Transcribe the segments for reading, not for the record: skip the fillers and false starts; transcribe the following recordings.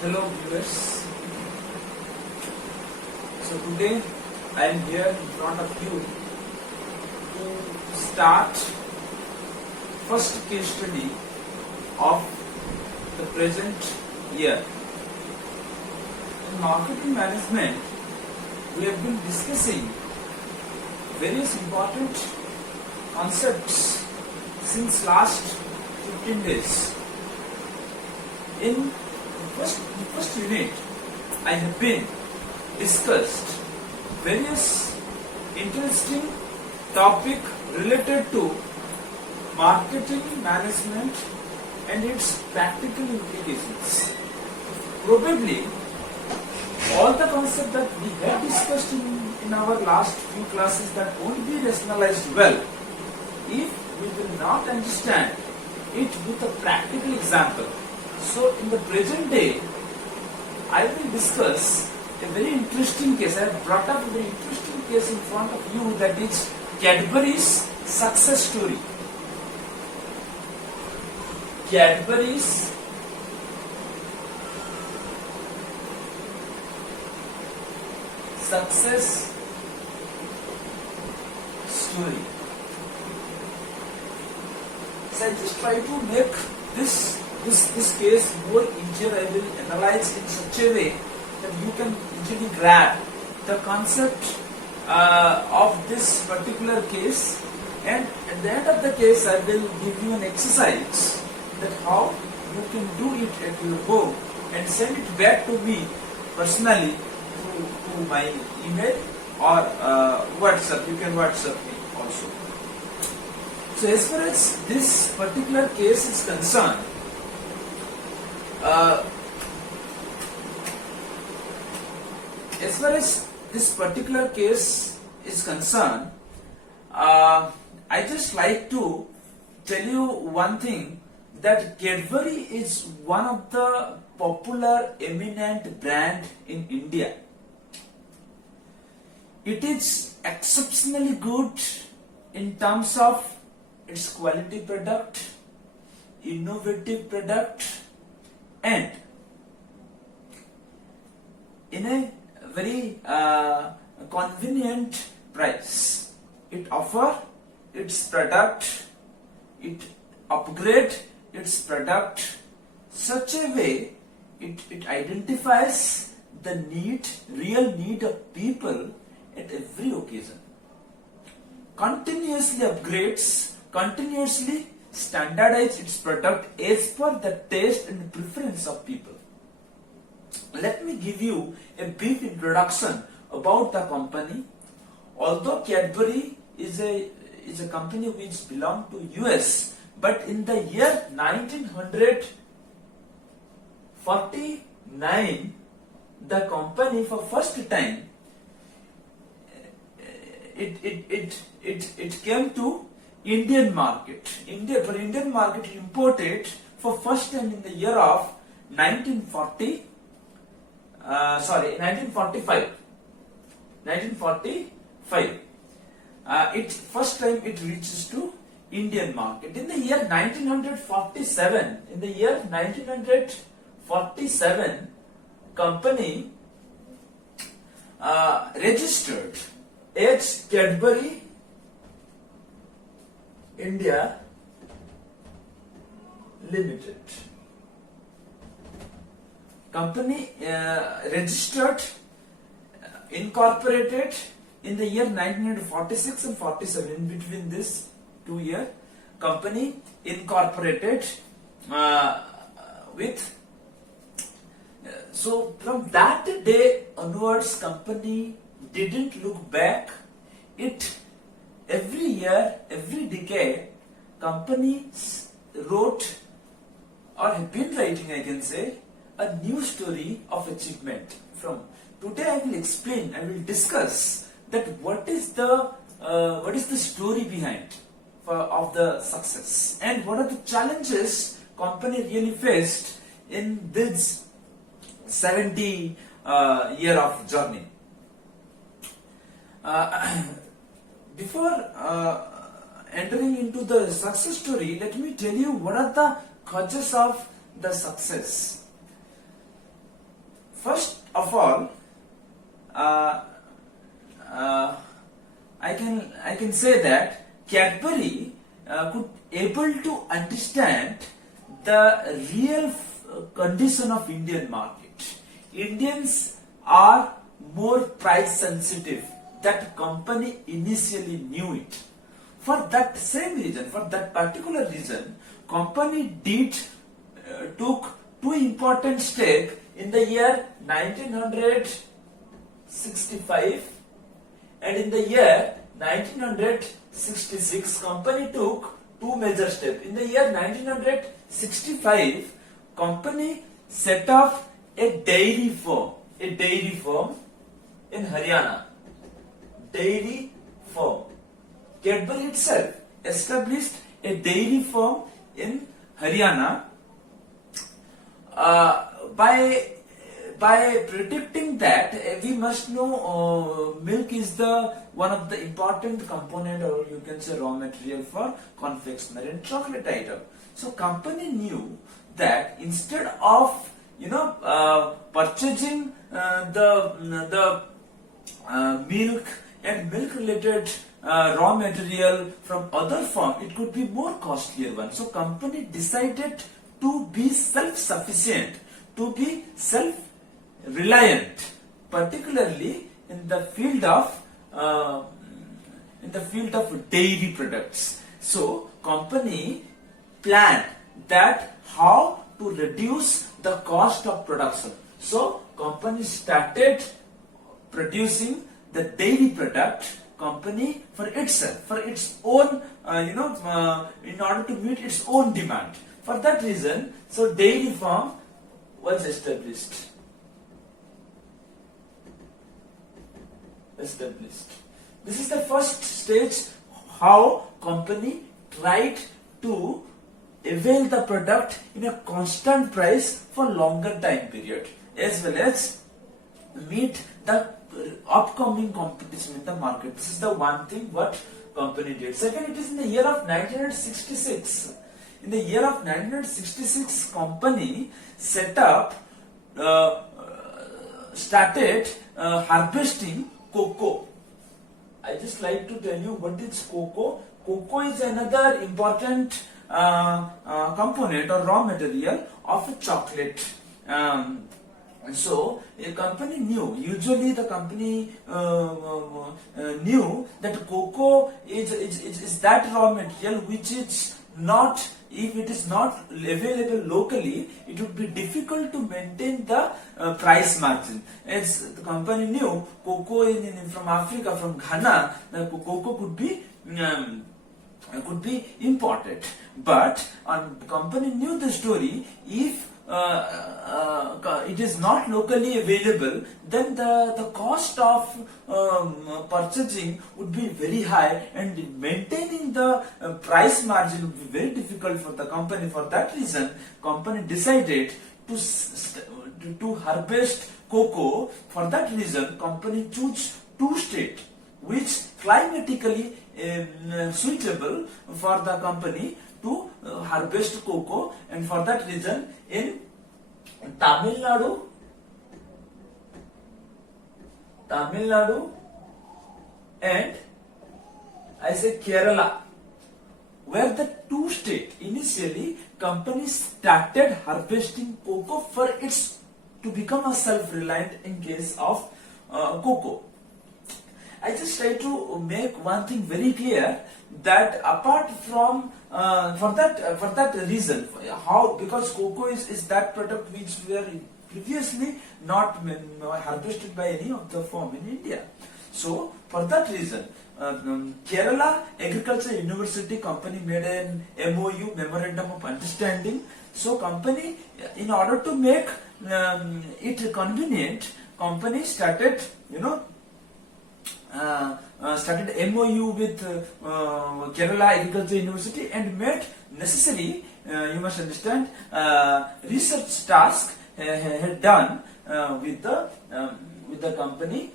Hello viewers. So today I am here in front of you to start first case study of the present year. In marketing management, we have been discussing various important concepts since last 15 days. In the first unit, I have been discussed various interesting topic related to marketing management and its practical implications. Probably all the concepts that we have discussed in our last few classes that won't be rationalized well if we will not understand it with a practical example. So in the present day, I will discuss a very interesting case. I have brought up a very interesting case in front of you, that is Cadbury's success story. Cadbury's success story. So I just try to make this case more easier. I will analyze in such a way that you can easily grab the concept of this particular case, and at the end of the case I will give you an exercise that how you can do it at your home and send it back to me personally to my email or WhatsApp. You can WhatsApp me also. So as far as this particular case is concerned, I just like to tell you one thing, that Cadbury is one of the popular eminent brand in India. It is exceptionally good in terms of its quality product, innovative product, and in a very convenient price. It offers its product, it upgrades its product such a way it identifies the real need of people at every occasion. Continuously upgrades, continuously standardize its product as per the taste and preference of people. Let me give you a brief introduction about the company. Although Cadbury is a company which belongs to US, but in the year 1949, the company for first time it came to Indian market. For Indian market, it imported for first time in the year of 1945. 1945. First time it reaches to Indian market. In the year 1947, company registered as Cadbury India Limited. Company registered, incorporated in the year 1946 and 47. In between this 2 year, company incorporated with. So from that day onwards, company didn't look back. It every year, every decade, company wrote or have been writing, I can say, a new story of achievement. From today, I will explain. I will discuss that what is the story behind of the success, and what are the challenges company really faced in this 70 year of journey. Before entering into the success story, let me tell you what are the causes of the success. first of all, I can say that Cadbury could able to understand the real condition of Indian market. Indians are more price sensitive. That company initially knew it. For that same reason, for that particular reason, company took two important steps in the year 1965 and in the year 1966. Company took two major steps. In the year 1965, company set up a dairy farm in Haryana. Dairy farm. Cadbury itself established a dairy farm in Haryana by predicting that we must know milk is the one of the important component, or you can say raw material for confectionery and chocolate item. So company knew that instead of purchasing the milk and milk related raw material from other firm, it could be more costlier one. So company decided to be self-sufficient, to be self-reliant, particularly in the field of dairy products. So company planned that how to reduce the cost of production. So company started producing the dairy product company for itself, for its own, in order to meet its own demand. For that reason, so dairy farm was established. This is the first stage how company tried to avail the product in a constant price for longer time period, as well as meet the upcoming competition in the market. This is the one thing what company did. Second, it is in the year of 1966. In the year of 1966, company started harvesting cocoa. I just like to tell you what is cocoa. Cocoa is another important component or raw material of a chocolate. So a company knew, usually the company knew that cocoa is that raw material which is not, if it is not available locally, it would be difficult to maintain the price margin. As the company knew, cocoa from Africa, from Ghana, the cocoa could be imported. But the company knew the story, if it is not locally available, then the cost of purchasing would be very high, and maintaining the price margin would be very difficult for the company. For that reason, company decided to harvest cocoa. For that reason, company chose two states which climatically suitable for the company to harvest cocoa, and for that reason in Tamil Nadu and I say Kerala were the two states. Initially, company started harvesting cocoa for its to become a self-reliant in case of cocoa. I just try to make one thing very clear, that apart from for that reason, how, because cocoa is that product which were previously not harvested by any of the firm in India. So for that reason, Kerala Agriculture University company made an MOU, Memorandum of Understanding. So company, in order to make it convenient, company started started MOU with Kerala Agriculture University and made necessary, you must understand, research task had done with the company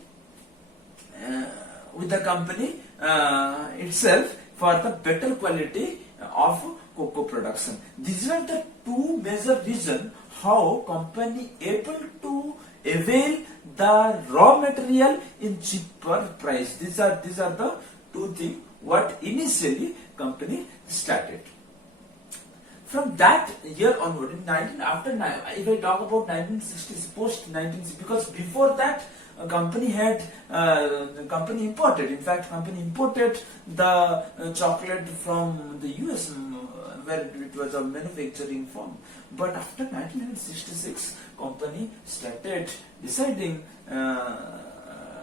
itself for the better quality of cocoa production. These are the two major reasons how company able to avail the raw material in cheaper price. These are the two things what initially company started. From that year onward, in 19 after if I talk about 1960s, post 1960s, because before that company had company imported. In fact, company imported the chocolate from the US, where it was a manufacturing firm. But after 1966, company started deciding.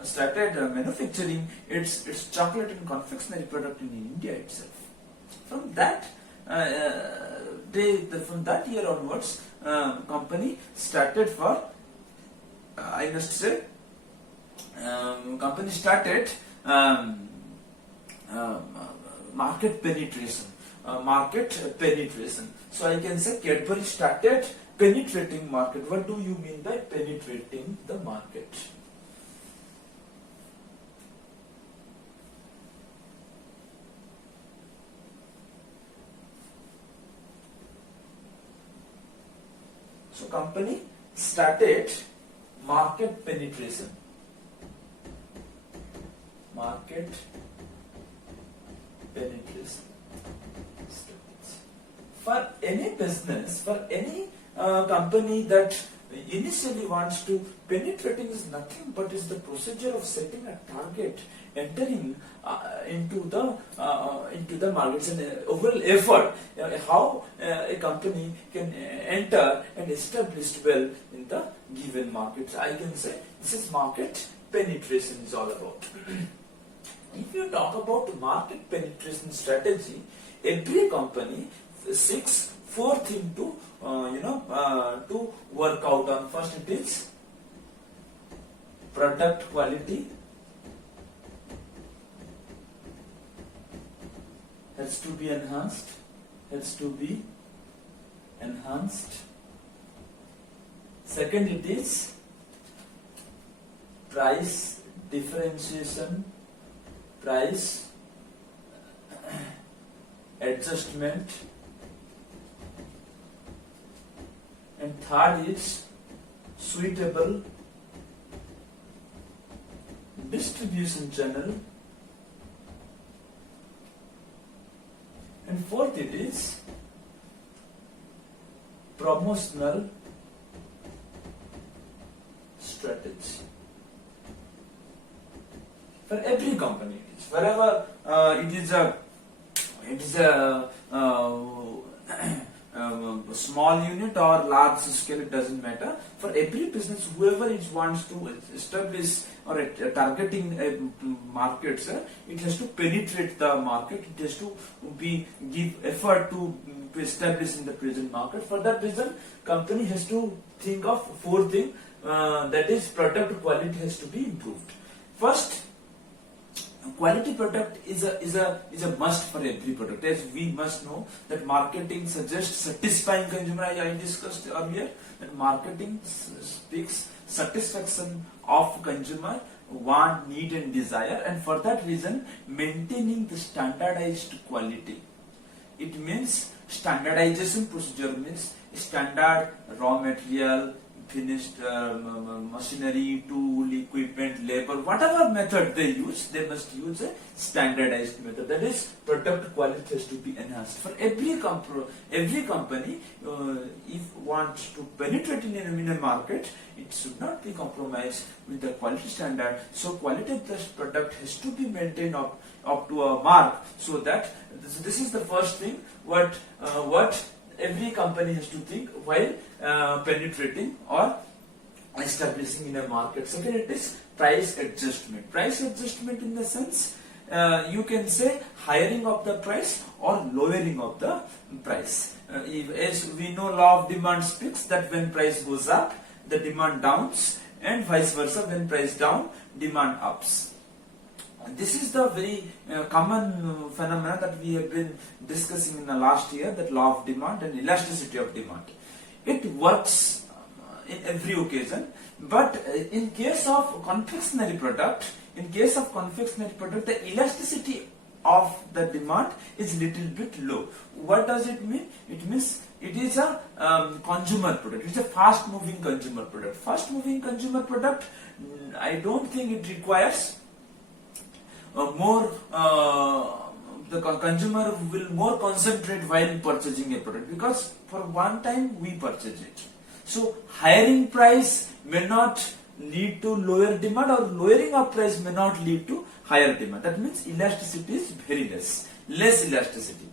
Started manufacturing its chocolate and confectionery product in India itself. From that from that year onwards, company started for I must say company started market penetration. So I can say Cadbury started penetrating market. What do you mean by penetrating the market? So company started market penetration. Market penetration. For any business, for any company that initially wants to, penetrating is nothing but is the procedure of setting a target, entering into the markets, and overall effort how a company can enter and establish well in the given markets. I can say this is market penetration is all about. If you talk about market penetration strategy, every company seeks four things to to work out on. First, it is product quality, has to be enhanced. Second, it is price differentiation, price adjustment, and third is suitable distribution channel, and fourth it is promotional strategy. For every company, it is wherever it is a small unit or large scale, it doesn't matter. For every business, whoever it wants to establish or targeting markets, it has to penetrate the market. It has to give effort to establish in the present market. For that reason, company has to think of four things. That is, product quality has to be improved. First, quality product is a must for every product. As we must know that marketing suggests satisfying consumer. I discussed earlier that marketing speaks satisfaction of consumer want, need, and desire, and for that reason maintaining the standardized quality. It means standardization procedure means standard raw material, finished machinery, tool, equipment, labor, whatever method they use, they must use a standardized method. That is, product quality has to be enhanced. For every company, if wants to penetrate in a market, it should not be compromised with the quality standard. So quality plus product has to be maintained up to a mark, so that this is the first thing what every company has to think while penetrating or establishing in a market. Second, it is price adjustment. Price adjustment in the sense, you can say hiring of the price or lowering of the price. As we know, law of demand speaks that when price goes up, the demand downs, and vice versa, when price down, demand ups. This is the very common phenomena that we have been discussing in the last year, that law of demand and elasticity of demand. It works in every occasion, but in case of confectionery product, the elasticity of the demand is little bit low. What does it mean? It means it is a consumer product. It's a fast moving consumer product. Fast moving consumer product, I don't think it requires more the consumer will more concentrate while purchasing a product, because for one time we purchase it. So hiring price may not lead to lower demand, or lowering of price may not lead to higher demand. That means elasticity is very less elasticity.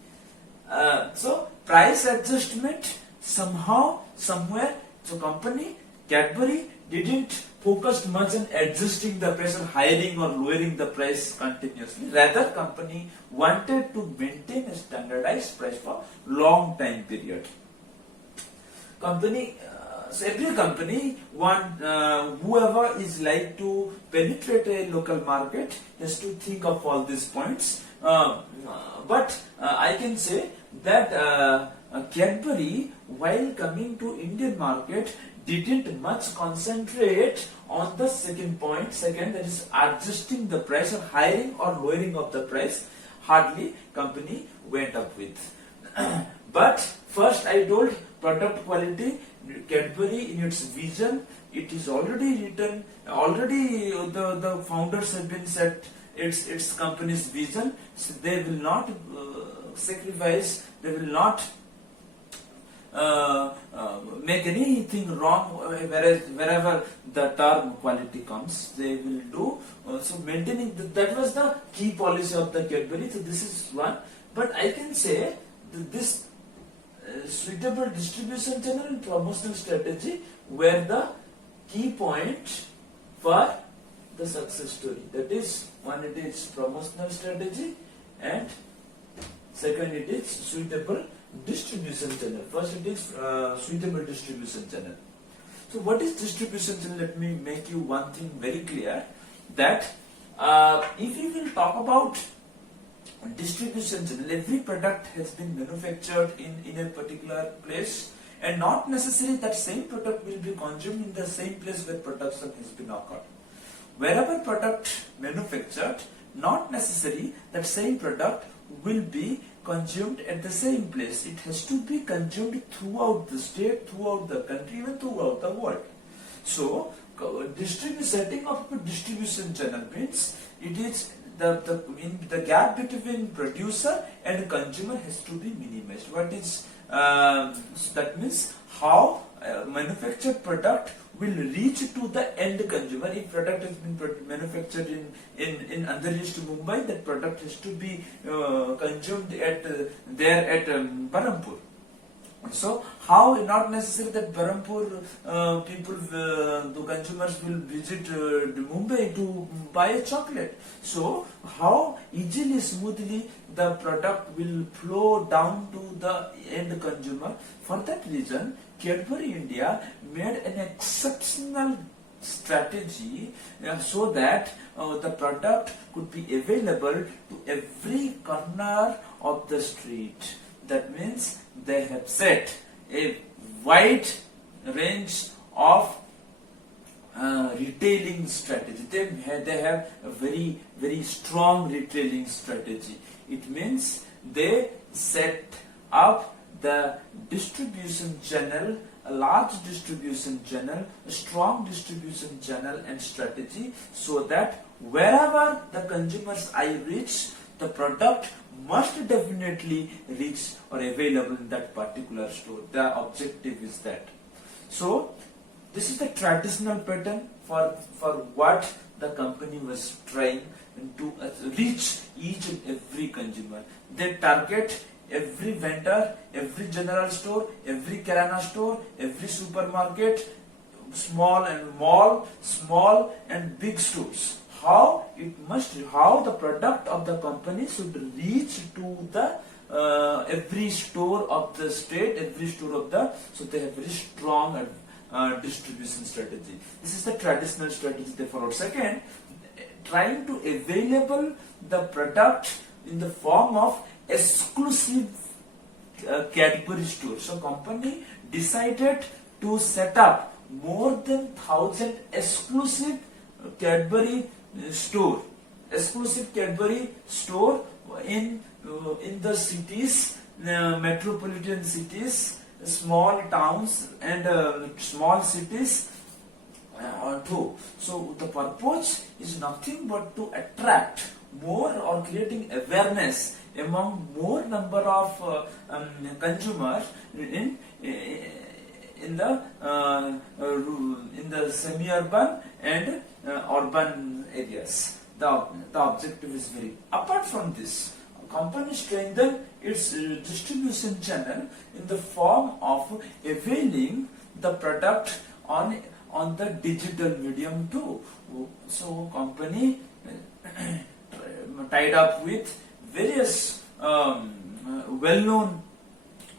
So price adjustment somehow, somewhere, so company Cadbury didn't focus much on adjusting the price or hiring or lowering the price continuously. Rather, company wanted to maintain a standardized price for long time period. Company, so every company whoever is like to penetrate a local market has to think of all these points. But I can say that Cadbury, while coming to Indian market, didn't much concentrate on the second point, that is adjusting the price or hiring or lowering of the price. Hardly company went up with. But first I told product quality. Cadbury in its vision, it is already written, already the founders have been set its company's vision. So they will not sacrifice, they will not make anything wrong, whereas wherever the term quality comes, they will do. So maintaining that was the key policy of the Cadbury. So this is one. But I can say that this suitable distribution channel and promotional strategy were the key point for the success story. That is, one, it is promotional strategy, and second, it is suitable distribution channel. First, it is suitable distribution channel. So what is distribution channel? Let me make you one thing very clear, that if you will talk about distribution channel, every product has been manufactured in a particular place, and not necessarily that same product will be consumed in the same place where production has been occurred. Wherever product manufactured, not necessarily that same product will be consumed at the same place. It has to be consumed throughout the state, throughout the country, even throughout the world. So setting up a distribution channel means it is the gap between producer and consumer has to be minimized. What is that means how manufactured product will reach to the end consumer. If product has been manufactured in Andhra to Mumbai, that product has to be consumed at Berhampur. So how, not necessarily that Berhampur people, the consumers will visit Mumbai to buy a chocolate. So how easily, smoothly the product will flow down to the end consumer. For that reason, Cadbury India made an exceptional strategy so that the product could be available to every corner of the street. That means they have set a wide range of retailing strategy. They have a very, very strong retailing strategy. It means they set up the distribution channel, a large distribution channel, a strong distribution channel and strategy, so that wherever the consumer's eye reach, the product must definitely reach or available in that particular store. The objective is that. So this is the traditional pattern for what the company was trying to reach each and every consumer. They target every vendor, every general store, every kirana store, every supermarket, small and mall, small and big stores. How the product of the company should reach to the every store of the state, every store of the, so they have very strong distribution strategy. This is the traditional strategy they followed. Second, trying to available the product in the form of exclusive Cadbury store. So company decided to set up more than 1,000 exclusive Cadbury store, in the cities, metropolitan cities, small towns, and small cities too. So the purpose is nothing but to attract more or creating awareness among more number of consumers in the semi-urban and urban areas. The objective is very. Apart from this, company strengthen its distribution channel in the form of availing the product on the digital medium too. So company tied up with various well-known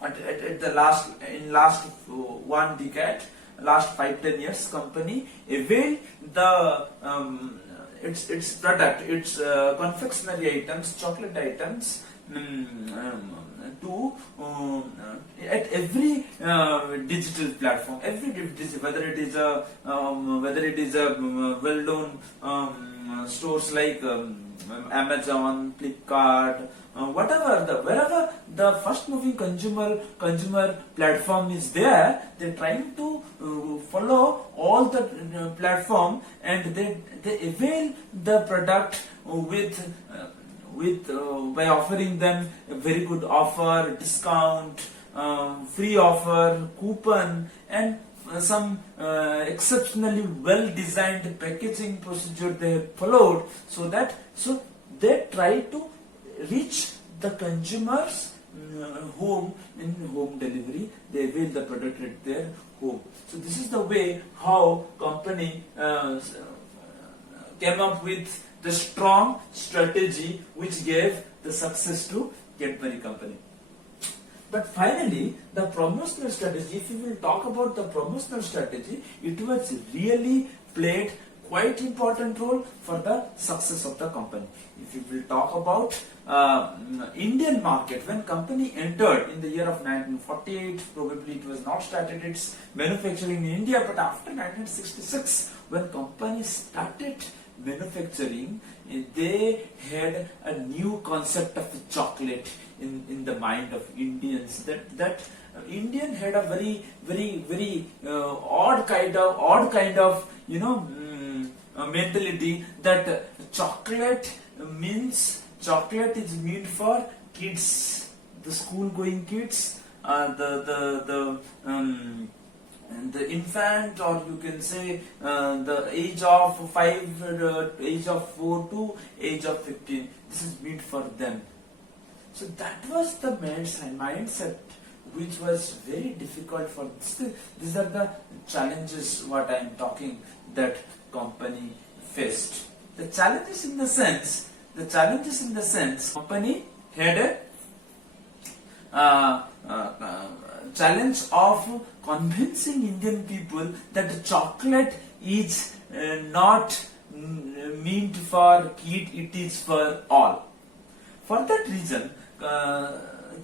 at the last 1 decade, last 5-10 years, company avail the its product, its confectionery items, chocolate items to at every digital platform, whether it is a well-known stores like Amazon, Flipkart, wherever the fast-moving consumer platform is there, they're trying to follow all the platform, and they avail the product by offering them a very good offer, discount, free offer, coupon, and some exceptionally well-designed packaging procedure they have followed, so they try to reach the consumers home in home delivery. They avail the product at their home. So this is the way how company came up with the strong strategy which gave the success to Cadbury company. But finally, the promotional strategy, if we will talk about the promotional strategy, it was really played quite important role for the success of the company. If we will talk about Indian market, when company entered in the year of 1948, probably it was not started its manufacturing in India, but after 1966, when company started manufacturing, they had a new concept of chocolate in the mind of Indians. That Indian had a very odd kind of mentality, that chocolate is meant for kids, the school going kids, the infant, or you can say the age of 4 to age of 15. This is meant for them. So that was the mindset which was very difficult for this. These are the challenges what I am talking that company faced. The challenges in the sense company had a challenge of convincing Indian people that chocolate is not meant for kid, it is for all. For that reason,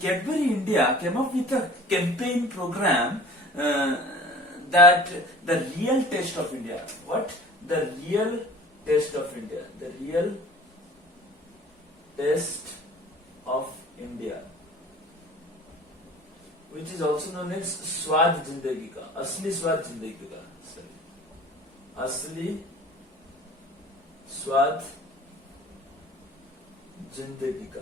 Cadbury India came up with a campaign program that the real taste of India. What? The real taste of India. The real taste of India, which is also known as Swad Zindagi Ka. Asli Swad Zindagi Ka. Asli Swad Zindagi Ka.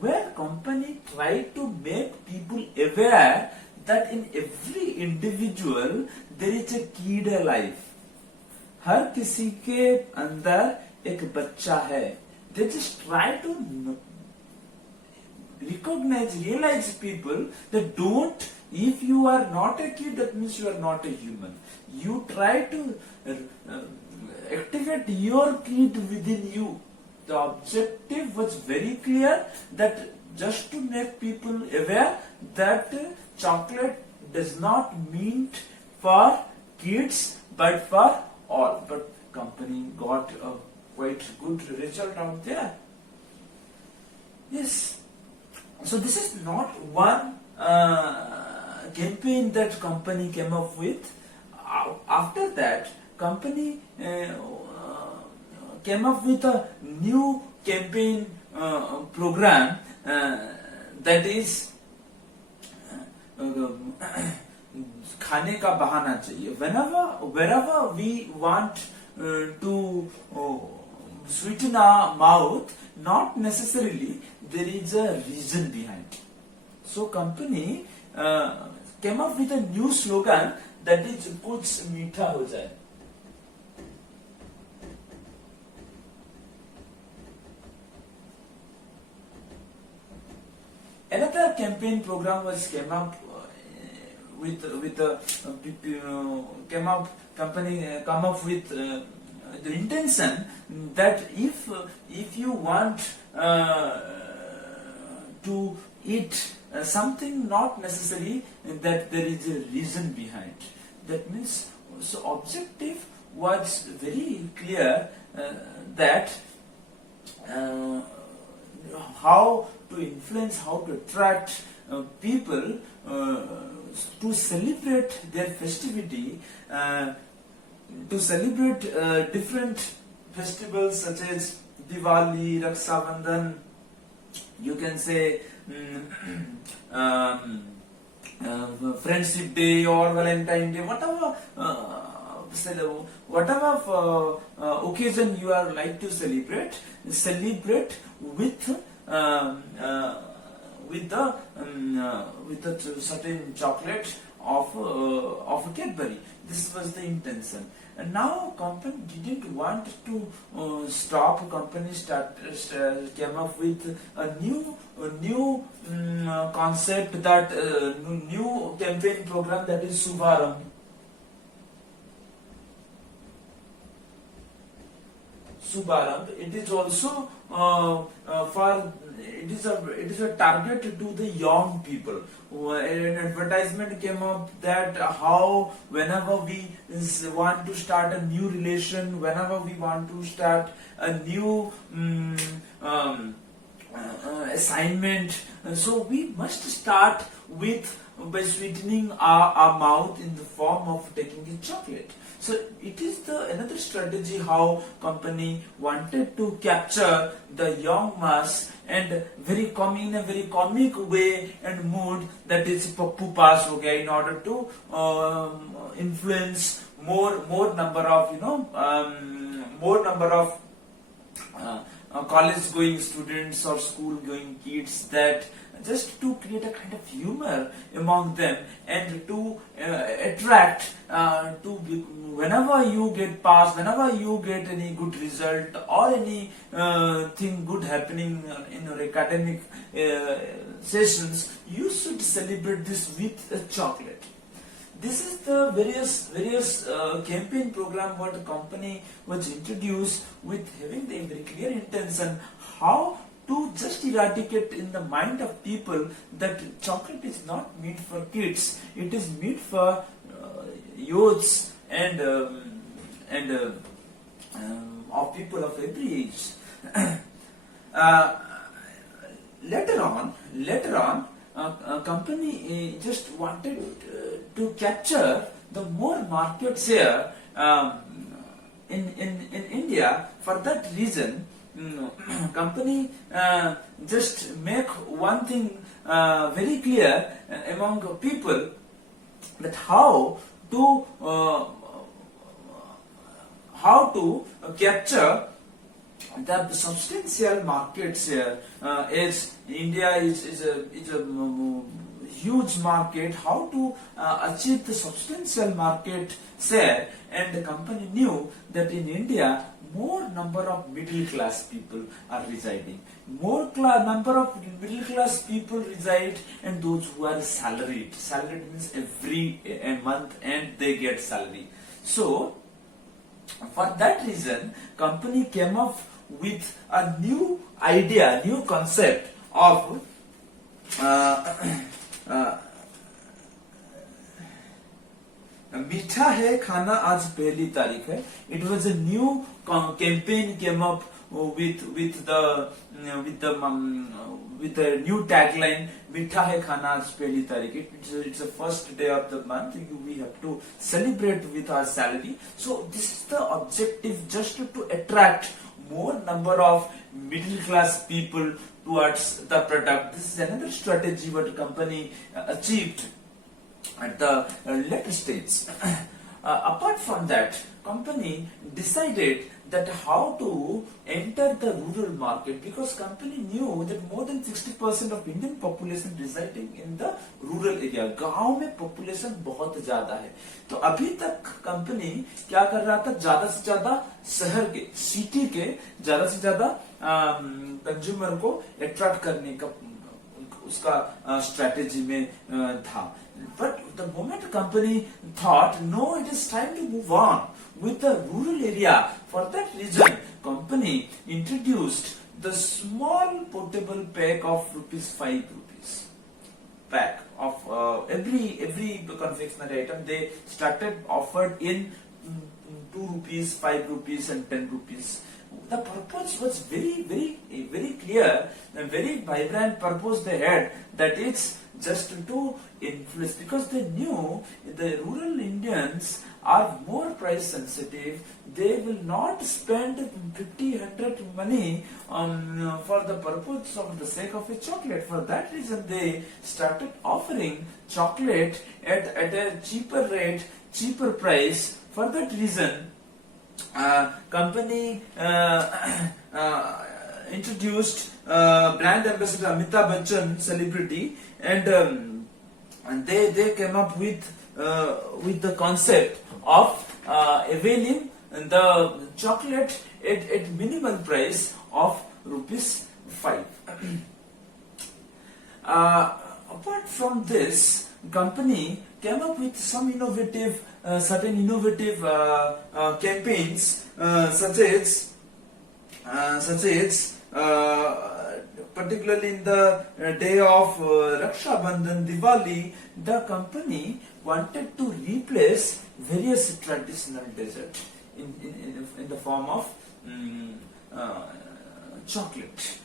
Where company tried to make people aware that in every individual there is a kid alive. हर किसी के अंदर एक बच्चा है. They just try to realize people that don't, if you are not a kid, that means you are not a human. You try to activate your kid within you. The objective was very clear, that just to make people aware that chocolate does not mean for kids but for all. But company got a quite good result out there. Yes. So this is not one campaign that company came up with. After that, company came up with a new campaign program that is खाने का बहाना चाहिए. Wherever we want to sweeten our mouth, not necessarily there is a reason behind. So company came up with a new slogan that is कुछ मीठा हो जाए. Another campaign program was came up company come up with the intention that if you want to eat something, not necessarily that there is a reason behind. That means, so objective was very clear that how to influence, how to attract people to celebrate their festivity, to celebrate different festivals such as Diwali, Raksha Bandhan, you can say Friendship Day or Valentine Day, whatever occasion you are like to celebrate with the certain chocolate of Cadbury. This was the intention. And now company didn't want to stop. Company came up with a new concept, that new campaign program, that is Subharam. It is also it is a target to the young people. An advertisement came up that how whenever we want to start a new relation, whenever we want to start a new assignment, so we must start by sweetening our mouth in the form of taking a chocolate. So it is another strategy how company wanted to capture the young mass, and in a very comic way and mood, that is Pappu Pass ho gaya, in order to influence more number of college going students or school going kids, that just to create a kind of humor among them and to attract whenever you get passed, whenever you get any good result or any thing good happening in your academic sessions, you should celebrate this with a chocolate. This is the various campaign program what the company was introduced with having the very clear intention how to just eradicate in the mind of people that chocolate is not meant for kids, it is meant for youths and of people of every age. Later on, company just wanted to capture the more market share in India. For that reason, company just make one thing very clear among people, that how to capture the substantial market share. As India is a huge market, how to achieve the substantial market share, and the company knew that in India more number of middle class people are residing, more number of middle class people reside, and those who are salaried means every month and they get salary. So for that reason, company came up with a new idea, new concept of मीठा है खाना आज पहली तारीख है. It was a new campaign came up with the new tagline, मीठा है खाना आज पहली तारीख. It's the first day of the month. We have to celebrate with our salary. So this is the objective, just to attract more number of middle class people towards the product. This is another strategy what the company achieved at the later stage. Apart from that, company decided that how to enter the rural market, because company knew that more than 60% of Indian population residing in the rural area. गांव में population बहुत ज्यादा है, तो अभी तक company क्या कर रहा था, ज्यादा से ज्यादा शहर के, सिटी के ज्यादा से ज्यादा कंज्यूमर को अट्रैक्ट करने का उसका स्ट्रेटेजी में था. But the moment company thought, no, it is time to move on with the rural area. For that reason, company introduced the small portable pack of ₹5 pack of every confectionery item. They started offered in ₹2, ₹5, and ₹10. The purpose was very clear and very vibrant purpose they had, that it's just to influence, because they knew the rural Indians are more price sensitive. They will not spend 50-100 money for the purpose of the sake of a chocolate. For that reason, they started offering chocolate at a cheaper rate, cheaper price. For that reason, company introduced brand ambassador Amitabh Bachchan, celebrity, and they came up with the concept of availing the chocolate at minimal price of ₹5. Apart from this, company came up with some certain innovative campaigns, such as particularly in the day of Raksha Bandhan, Diwali, the company wanted to replace various traditional desserts in the form of chocolate.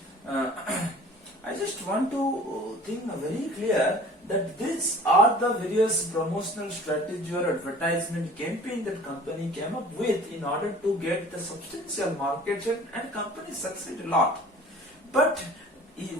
I just want to think very clear that these are the various promotional strategy or advertisement campaign that company came up with in order to get the substantial market share, and company succeed a lot. But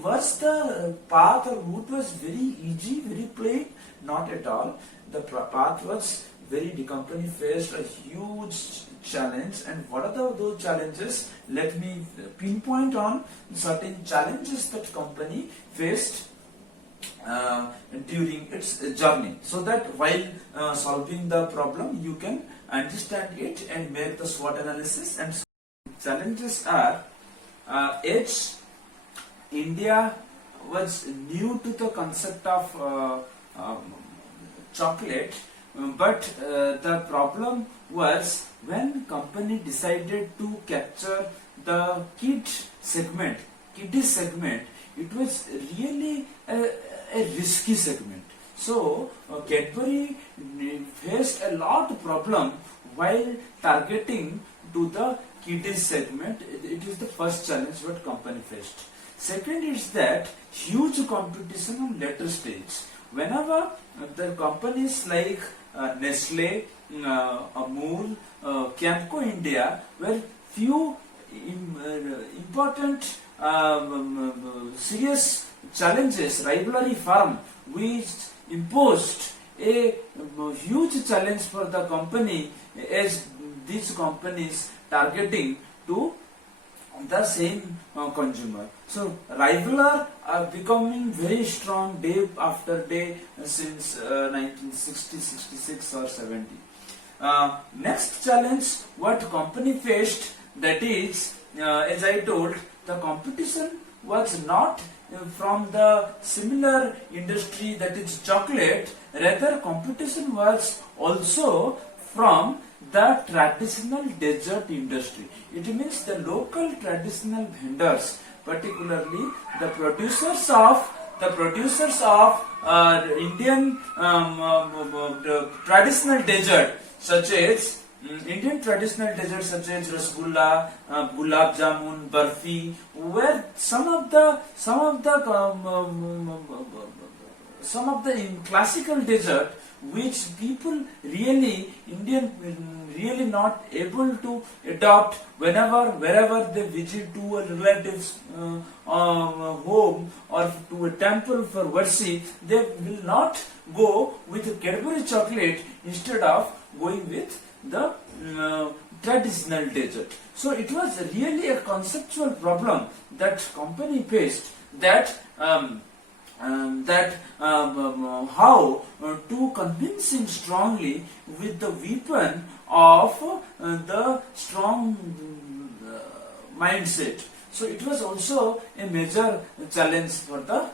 was the path or route was very easy, very plain? Not at all. The path was the company faced a huge challenge. And what are those challenges? Let me pinpoint on certain challenges that company faced during its journey, so that while solving the problem, you can understand it and make the SWOT analysis. And challenges are age. India was new to the concept of chocolate, but the problem was when company decided to capture the kiddies segment, it was really a risky segment. So Cadbury faced a lot of problem while targeting to the kiddies segment. It is the first challenge what company faced. Second is that huge competition on later stage. Whenever the companies like Nestle, Amul, Camco India were few important serious challenges, rivalry firm, which imposed a huge challenge for the company, as these companies targeting to the same consumer. So rivalry are becoming very strong day after day since 1960, 66 or 70. Next challenge what company faced, that is, as I told, the competition was not from the similar industry, that is chocolate. Rather, competition was also from the traditional dessert industry. It means the local traditional vendors, particularly the producers of Indian traditional dessert, such as rasgulla, gulab jamun, barfi, where some of the classical dessert which people really not able to adopt wherever they visit to a relative's home or to a temple for worship. They will not go with a Cadbury chocolate instead of going with the traditional dessert. So it was really a conceptual problem that company faced, that how to convince him strongly with the weapon of the strong mindset. So it was also a major challenge for the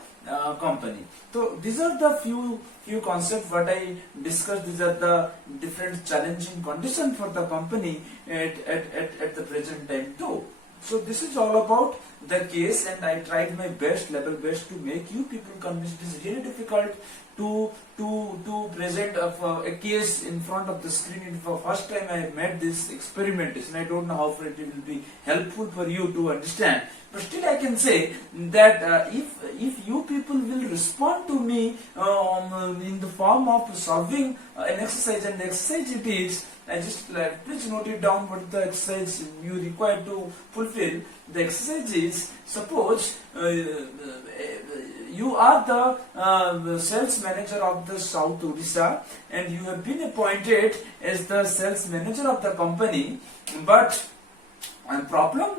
company. So these are the few concepts what I discussed. These are the different challenging conditions for the company at the present time too. So this is all about the case, and I tried my level best to make you people convinced. It is really difficult to present a case in front of the screen. For first time I made this experimentation. I don't know how far it will be helpful for you to understand. But still I can say that if you people will respond to me in the form of solving an exercise, and the exercise it is, I just please note it down what the exercise you require to fulfill. The exercise is, suppose you are the sales manager of the South Odisha, and you have been appointed as the sales manager of the company, but problem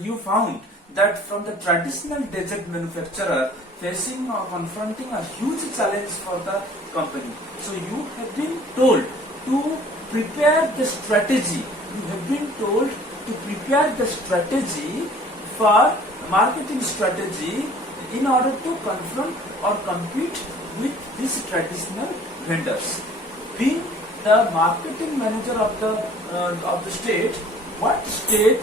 you found that from the traditional dessert manufacturer facing or confronting a huge challenge for the company. So you have been told to prepare the strategy. You have been told to prepare the strategy for marketing strategy in order to confront or compete with these traditional vendors. Being the marketing manager of the state, what step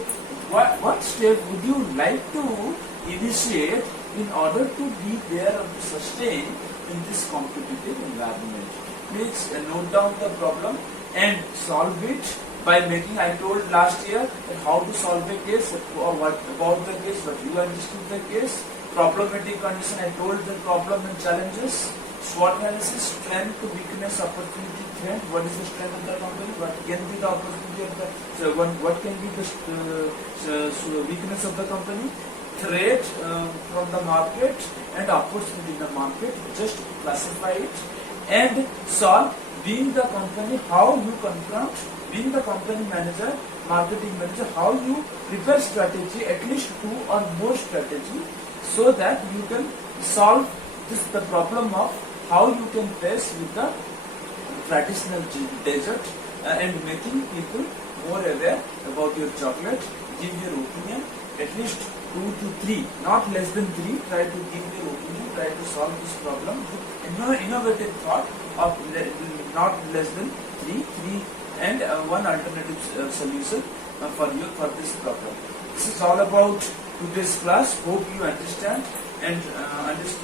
would you like to initiate in order to be there or to sustain in this competitive environment? Please note down the problem and solve it by making. I told last year that how to solve a case, or what about the case, what you understood the case, problematic condition. I told the problem and challenges, SWOT analysis, strength to weakness, opportunity, threat. What is the strength of the company? What can be the opportunity of the? So what can be the weakness of the company? Threat from the market and opportunity in the market. Just classify it and solve. Being the company, how you confront, being the company manager, marketing manager, how you prepare strategy, at least 2 or more strategy, so that you can solve the problem of how you can face with the traditional dessert and making people more aware about your chocolate. Give your opinion, at least 2 to 3, not less than 3. Try to give your opinion, try to solve this problem with innovative thought of not less than 3 and one alternative solution for this problem. This is all about today's class. Hope you understand and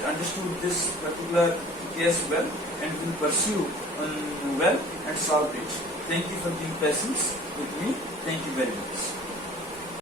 understood this particular case well, and will pursue well and solve it. Thank you for being patient with me. Thank you very much.